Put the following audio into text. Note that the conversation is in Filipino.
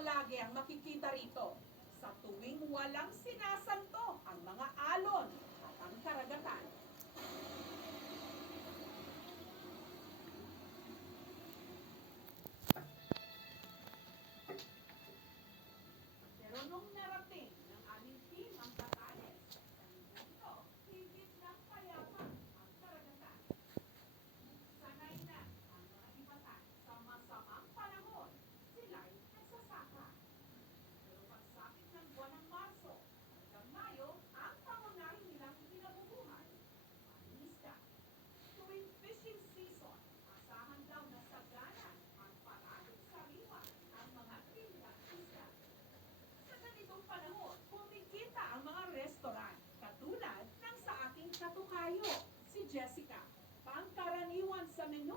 lagi ang makikita rito sa tuwing walang sinasanto ang mga alon at ang karagatan. Pero nung narating ng aming team ang Batanes, sa linggo ito, higit ng payapa ang karagatan. Sanay na ang mga ibatan sa masamang panahon, sila'y nagsasaka. Pero pagsapit ng buwan ng Marso hanggang Mayo, ang pangunahin nilang kinabubuhay, pangingisda. Tuwing fishing season, asahan daw na sagana ang parating sariwa ang mga tindang isda. Sa ganitong panahon, kumikita ang mga restaurant, katulad ng sa aking katukayo, si Jessica. Pangkaraniwan sa menu